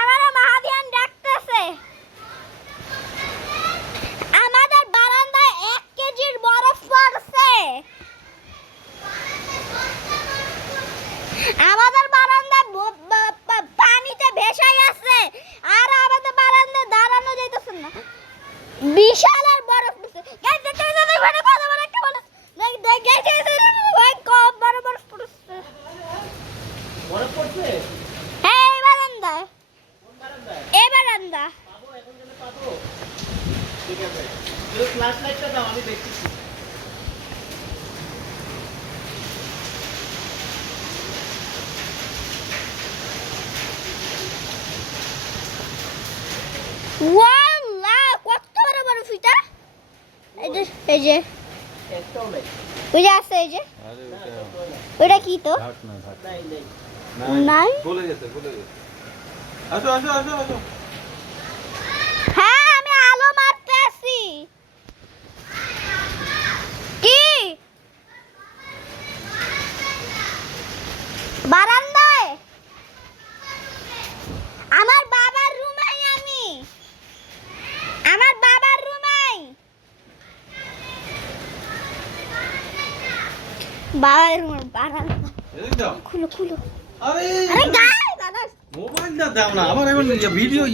আমার মাহাদিয়ান ডাকতেছে। আমাদের বারান্দায় 1 কেজির বরফ পড়ছে। আমাদের বারান্দায় পানিতে ভেসে গেছে আর আমাদের বারান্দায় দাঁড়ানো যাইতেছে না। বিশাল আর বরফ পড়ছে। গাইস দেখতে দেখতে মানে কত বড় একটা বরফ। দেখ গাইস ওই কত বড় বরফ পড়ছে। বরফ পড়ছে? হ্যাঁ এই বারান্দায়। কোন বারান্দায়? এই বারান্দা। পাবো এখন গেলে পাবো। ঠিক আছে। তুই ফ্ল্যাশ লাইটটা দাও আমি দেখতেছি। ওয়াল্লাহ কত বড় বরফ এটা। এই যে একটাও নাই। ওই যে আছে এই যে। আরে ওটা কি তো? ঘাট না ঘাট নাই নাই। নাই? বলে গেছে আসো আসো আসো আসো হ্যাঁ আমি আলো মারতেছি। কি বারান্দায় আমার বাবার রুমে আমি আমার বাবার রুমে বাবার রুমে বারান্দা এদিক দাও খুলো খুলো। আরে আরে গাই দাদা মোবাইলটা দাও না আমার এখন ভিডিও